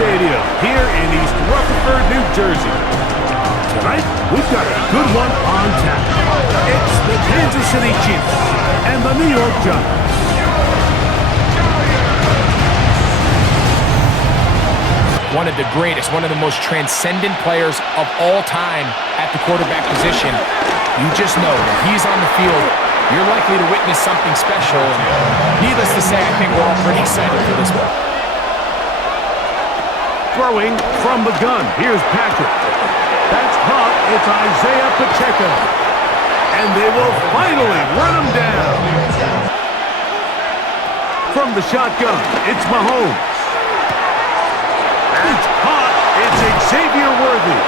Stadium here in East Rutherford, New Jersey. Tonight, we've got a good one on tap. It's the Kansas City Chiefs and the New York Giants. One of the greatest, one of the most transcendent players of all time at the quarterback position. You just know that he's on the field, you're likely to witness something special. And needless to say, I think we're all pretty excited for this one. Throwing from the gun, here's Patrick. That's caught, it's Isaiah Pacheco. And they will finally run him down. From the shotgun, it's Mahomes. It's caught, it's Xavier Worthy.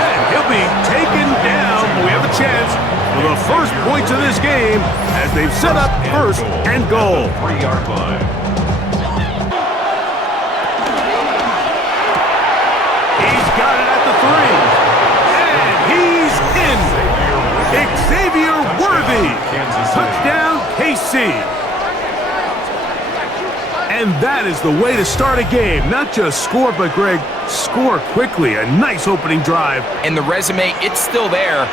And he'll be taken down. We have a chance for the first points of this game as they've set up first and goal. 3-yard line. He's got it at the 3. And he's in. Xavier Worthy. Touchdown, KC. And that is the way to start a game. Not just score, but, Greg, score quickly. A nice opening drive. And the resume, it's still there.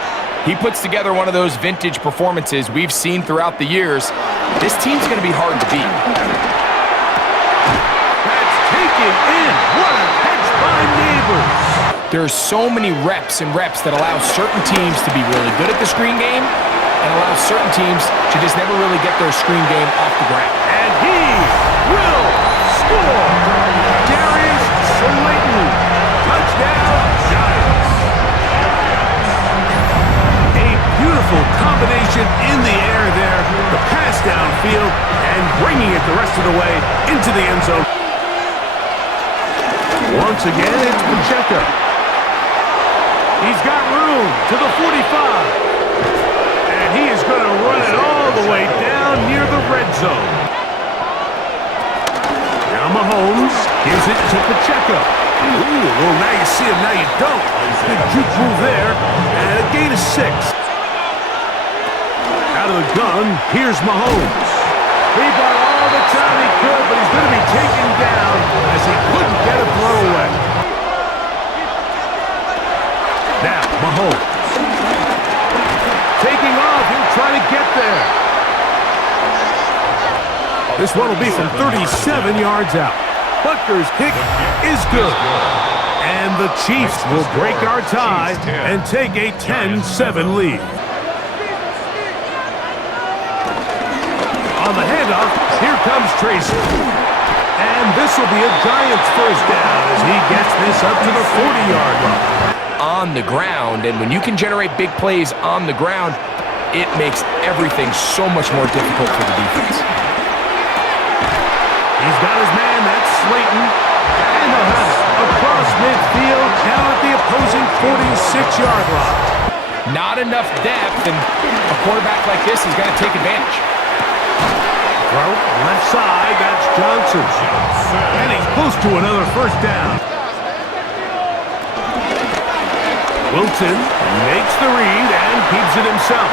He puts together one of those vintage performances we've seen throughout the years. This team's going to be hard to beat. That's taken in. What a catch by Neighbors. There's so many reps and reps that allow certain teams to be really good at the screen game and allow certain teams to just never really get their screen game off the ground. And he will score. Darius Slayton. Touchdown, Giants. A beautiful combination in the air there. The pass downfield and bringing it the rest of the way into the end zone. Once again, it's Pacheco. He's got room to the 45. And he is going to run it all the way down near the red zone. Now Mahomes gives it to Pacheco. Ooh, well, now you see him, now you don't. Good juke move there, and a gain of 6. Out of the gun, here's Mahomes. He got all the time he could, but he's going to be taken down as he couldn't get a throw away. Now, Mahomes. Taking off, he'll try to get there. This one will be from 37 yards out. Butker's kick is good. And the Chiefs will break our tie and take a 10-7 lead. On the handoff, here comes Tracy. And this will be a Giants first down as he gets this up to the 40-yard line. On the ground, and when you can generate big plays on the ground, it makes everything so much more difficult for the defense. He's got his man, that's Slayton, and he'll have it across midfield, down at the opposing 46-yard line. Not enough depth, and a quarterback like this is going to take advantage. Throw, left side, that's Johnson. And he's close to another first down. Olsen makes the read and keeps it himself.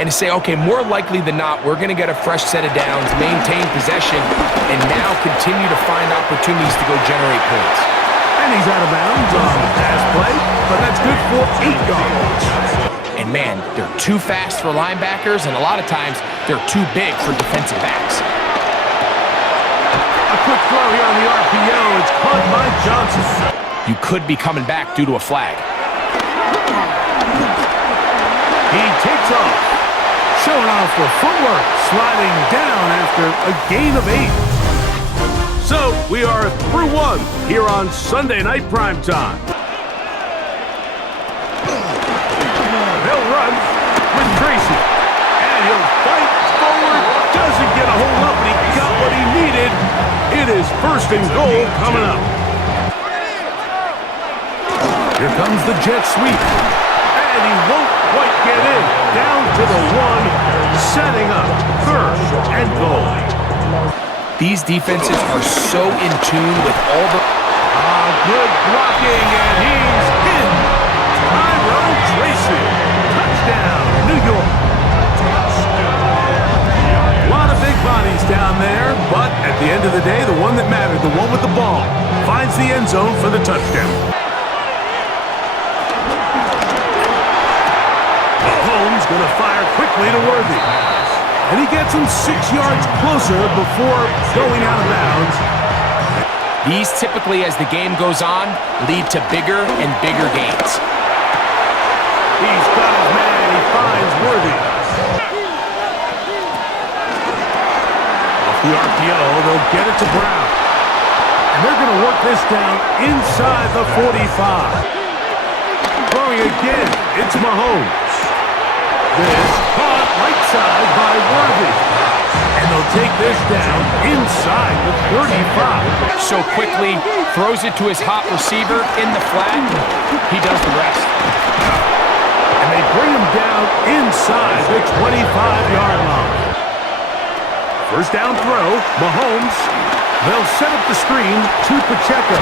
And to say, okay, more likely than not, we're going to get a fresh set of downs, maintain possession, and now continue to find opportunities to go generate points. And he's out of bounds on the pass play, but that's good for 8 yards. And man, they're too fast for linebackers, and a lot of times they're too big for defensive backs. A quick throw here on the RPO. It's caught by Johnson. You could be coming back due to a flag. He takes off. Showing off for footwork. Sliding down after a gain of 8. So, we are through 1 here on Sunday Night Primetime. They'll run with Tracy. And he'll fight forward. Doesn't get a hold up, but he got what he needed. It is first and goal coming up. Here comes the jet sweep. And he won't quite get in. Down to the 1, setting up 3rd and goal. These defenses are so in tune with all the... Good blocking, and he's in. Tyrone Tracy. Touchdown, New York. touchdown there, but at the end of the day, the one that mattered, the one with the ball, finds the end zone for the touchdown. Mahomes going to fire quickly to Worthy. And he gets him 6 yards closer before going out of bounds. These typically, as the game goes on, lead to bigger and bigger gains. He's got his man. He finds Worthy. Off the RPO, they'll get it to Brown. And they're going to work this down inside the 45. Throwing again, it's Mahomes. This caught right side by Worthy. And they'll take this down inside the 35. So quickly, throws it to his hot receiver in the flat. He does the rest. And they bring him down inside the 25-yard line. First down throw, Mahomes. They'll set up the screen to Pacheco.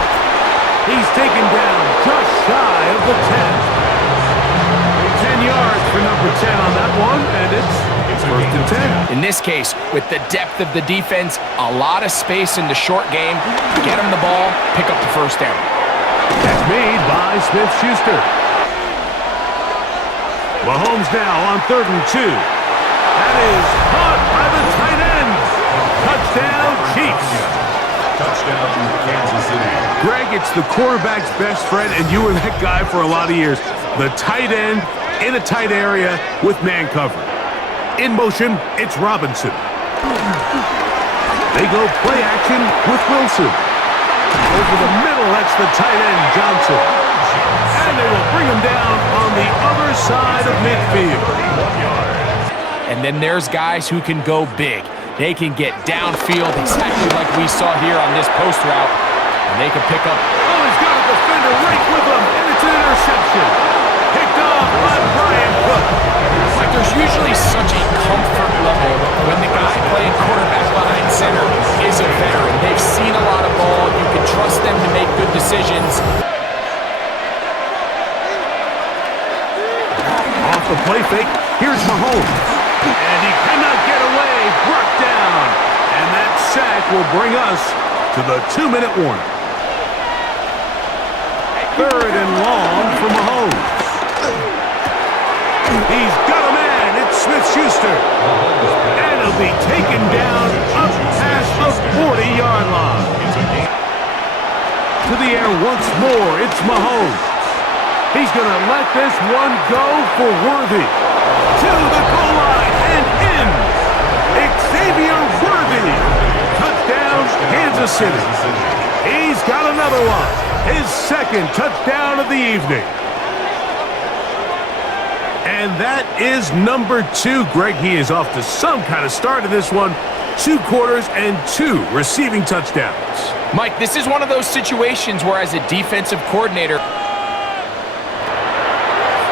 He's taken down just shy of the 10. 10 yards for number 10 on that one, and it's first and 10. In this case, with the depth of the defense, a lot of space in the short game. Get him the ball, pick up the first down. That's made by Smith-Schuster. Mahomes now on 3rd and 2. That is caught by the tight end. Touchdown, Chiefs. Touchdown, Kansas City. Greg, it's the quarterback's best friend, and you were that guy for a lot of years. The tight end in a tight area with man cover. In motion, it's Robinson. They go play action with Wilson. Over the middle, that's the tight end, Johnson. And they will bring him down on the other side of midfield. And then there's guys who can go big. They can get downfield exactly like we saw here on this post route. And they can pick up. Oh, he's got a defender right with him, and it's an interception. Picked off by Brian Cook. Like there's usually such a comfort level when the guy playing quarterback behind center is a veteran. They've seen a lot of ball. You can trust them to make good decisions. Off the play fake, here's Mahomes. And he cannot get away, brought down. And that sack will bring us to the 2-minute warning. 3rd and long for Mahomes. He's got a man, it's Smith-Schuster. And he'll be taken down up past the 40-yard line. To the air once more, it's Mahomes. He's going to let this one go for Worthy. To the goal line and in. Xavier Worthy. Touchdown, Kansas City. He's got another one. His 2nd touchdown of the evening. And that is number 2. Greg, he is off to some kind of start in this one. 2 quarters and 2 receiving touchdowns. Mike, this is one of those situations where as a defensive coordinator,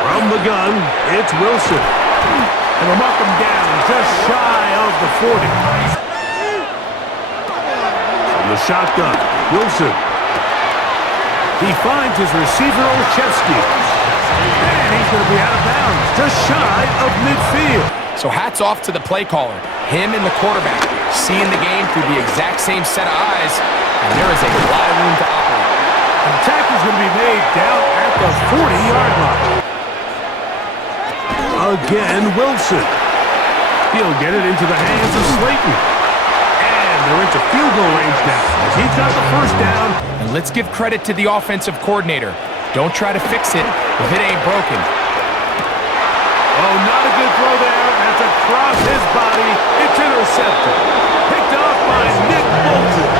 from the gun, it's Wilson. And they'll knock him down just shy of the 40. From the shotgun, Wilson. He finds his receiver, Olszewski. And he's going to be out of bounds, just shy of midfield. so hats off to the play caller. Him and the quarterback seeing the game through the exact same set of eyes, and there is a lot of room to operate. An attack is going to be made down at the 40-yard line. Again, Wilson. He'll get it into the hands of Slayton. And they're into field goal range now as he's got the first down. And let's give credit to the offensive coordinator. Don't try to fix it if it ain't broken. Oh, not a good throw there. That's across his body. It's intercepted. Picked off by Nick Olsen.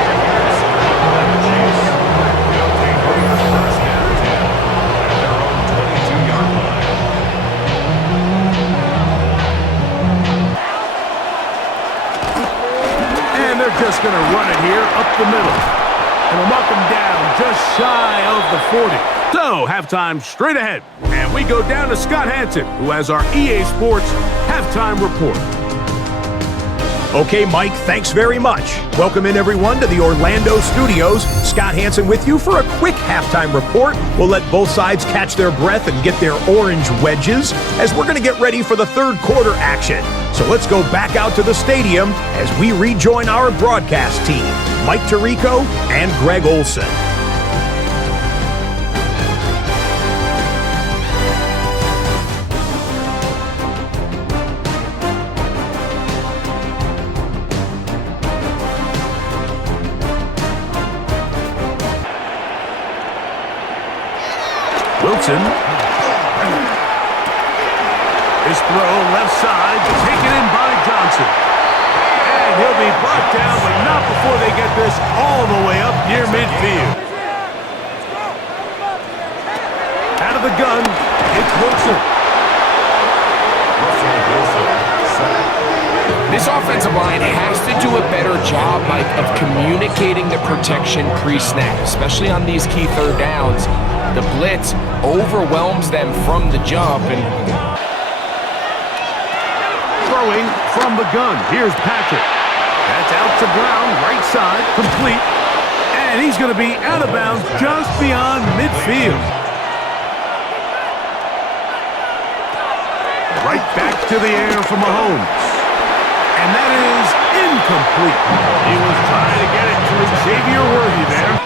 And they're just going to run it here up the middle. And they'll knock him down just shy of the 40. So, halftime straight ahead. And we go down to Scott Hansen, who has our EA Sports halftime report. Okay, Mike, thanks very much. Welcome in, everyone, to the Orlando studios. Scott Hansen with you for a quick halftime report. We'll let both sides catch their breath and get their orange wedges as we're going to get ready for the third quarter action. So let's go back out to the stadium as we rejoin our broadcast team, Mike Tirico and Greg Olsen. Wilson. His throw left side, taken in by Johnson. And he'll be brought down, but not before they get this all the way up near midfield. Out of the gun, it's Wilson. This offensive line has to do a better job, Mike, of communicating the protection pre-snap, especially on these key third downs. The blitz overwhelms them from the jump. And throwing from the gun. Here's Patrick. That's out to ground, right side, complete. And he's going to be out of bounds just beyond midfield. Right back to the air for Mahomes. And that is incomplete. He was trying to get it to Xavier Worthy there.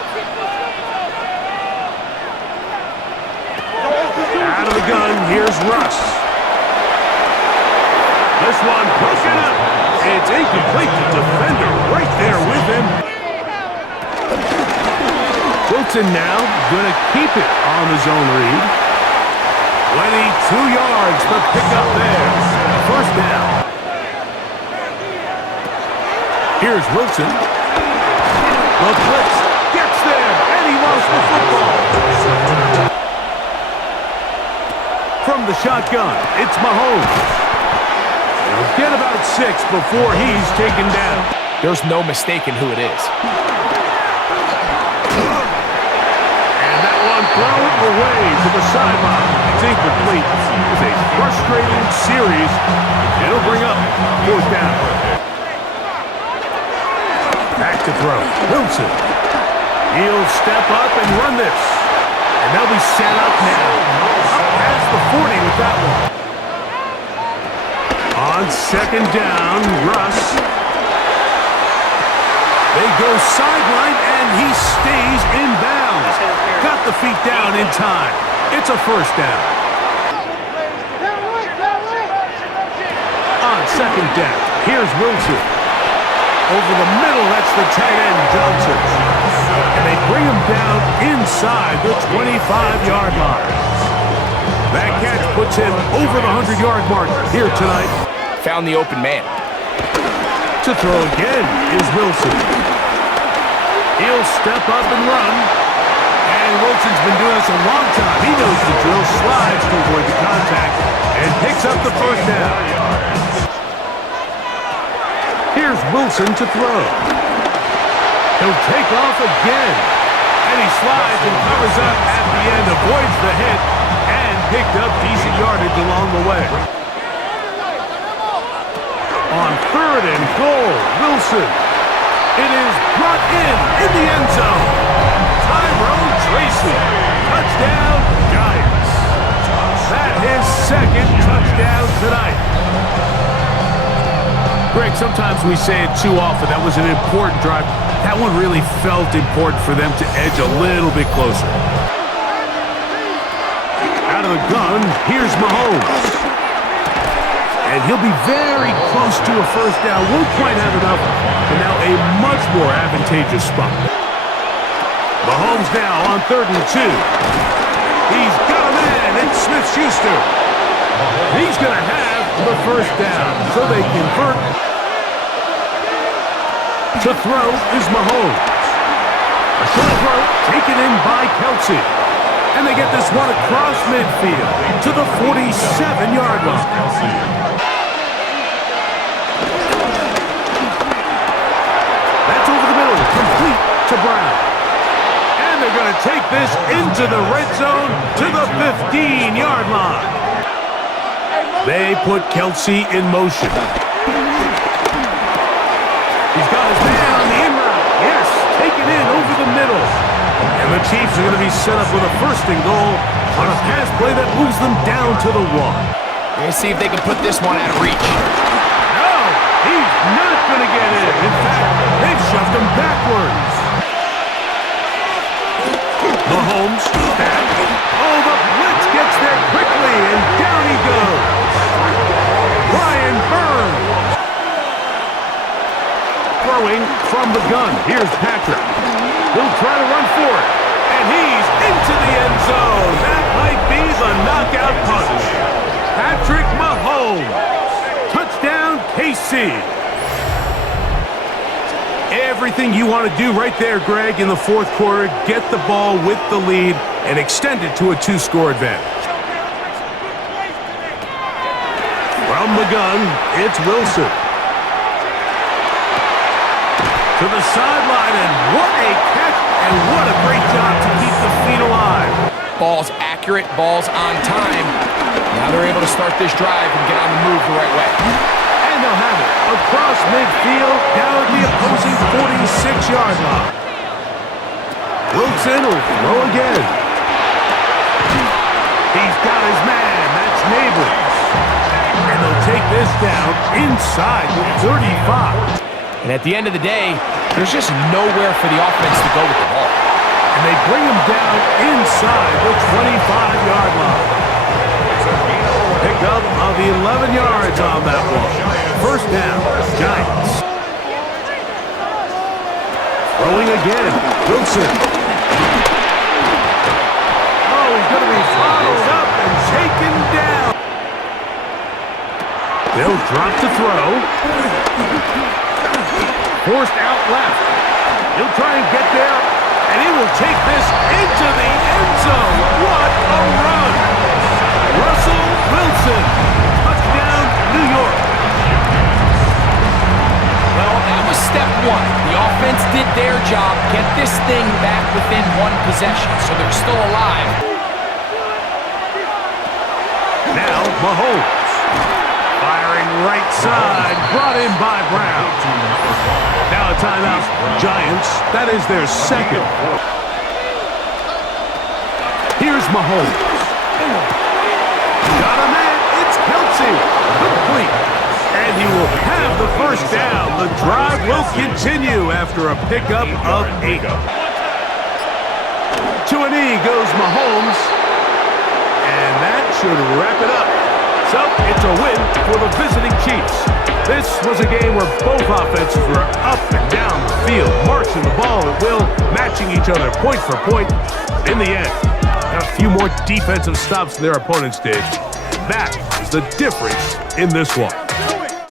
Out of the gun, here's Russ. This one broken up. It's incomplete. The defender right there with him. Wilson now going to keep it on the zone read. 22 yards for pickup there. First down. Here's Wilson. The blitz gets there, and he lost the football. From the shotgun, it's Mahomes. He'll get about 6 before he's taken down. There's no mistaking who it is. And that one thrown away to the sideline. It's incomplete. It's a frustrating series. It'll bring up fourth down. Back to throw. Wilson. He'll step up and run this. And they'll be set up now. Up past the 40 with that one. On second down, Russ. They go sideline, and he stays in bounds. Got the feet down in time. It's a first down. On second down, here's Wilson. Over the middle, that's the tight end, Johnson. And they bring him down inside the 25-yard line. That catch puts him over the 100-yard mark here tonight. Found the open man. To throw again is Wilson. He'll step up and run. And Wilson's been doing this a long time. He knows the drill, slides to avoid the contact, and picks up the first down. Here's Wilson to throw. He'll take off again. And he slides and covers up at the end, avoids the hit, and picked up decent yardage along the way. On third and goal, Wilson. It is brought in the end zone. Tyrone Tracy. Touchdown, Giants. That is second touchdown tonight. Greg, sometimes we say it too often. That was an important drive. That one really felt important for them to edge a little bit closer. Out of the gun, here's Mahomes. And he'll be very close to a first down. Won't quite have enough, but now a much more advantageous spot. Mahomes now on 3rd and 2. He's got a man. It's Smith-Schuster. He's going to have the first down, so they convert. To throw is Mahomes. A short throw taken in by Kelsey. And they get this one across midfield to the 47-yard line. That's over the middle, complete to Brown. And they're going to take this into the red zone to the 15-yard line. They put Kelsey in motion. He's got his man on the in route. Yes, taken in over the middle. And the Chiefs are going to be set up with a first and goal on a pass play that moves them down to the 1. Let's see if they can put this one out of reach. No, he's not going to get in. In fact, they've shoved him backwards. Mahomes back. Oh, the blitz gets there quickly, and down he goes. Brian Burns. Throwing from the gun. Here's Patrick. He'll try to run for it. And he's into the end zone. That might be the knockout punch. Patrick Mahomes. Touchdown, KC. Everything you want to do right there, Greg, in the fourth quarter. Get the ball with the lead and extend it to a 2-score advantage. From the gun, it's Wilson. To the sideline, and what a catch, and what a great job to keep the feet alive. Ball's accurate, ball's on time. Now they're able to start this drive and get on the move the right way. And they'll have it across midfield, down at the opposing 46-yard line. Wilson will throw again. He's got his man, that's Neighbors. And they'll take this down inside the 35. And at the end of the day, there's just nowhere for the offense to go with the ball. And they bring him down inside the 25-yard line. Pick up of the 11 yards on that one. First down, Giants. Throwing again, Wilson. Oh, he's going to be followed up and taken down. They'll drop the throw. Forced out left. He'll try and get there, and he will take this into the end zone. What a run! Russell Wilson, touchdown, New York. Well, that was step one. The offense did their job, get this thing back within one possession, so they're still alive. Now, Mahomes. Firing right side, brought in by Brown. Now a timeout, Giants. That is their second. Here's Mahomes. Got a man, it's Kelsey. Complete. And he will have the first down. The drive will continue after a pickup of 8. To a knee goes Mahomes. And that should wrap it up. So, it's a win for the visiting Chiefs. This was a game where both offenses were up and down the field, marching the ball at will, matching each other point for point. In the end, a few more defensive stops than their opponents did. That is the difference in this one.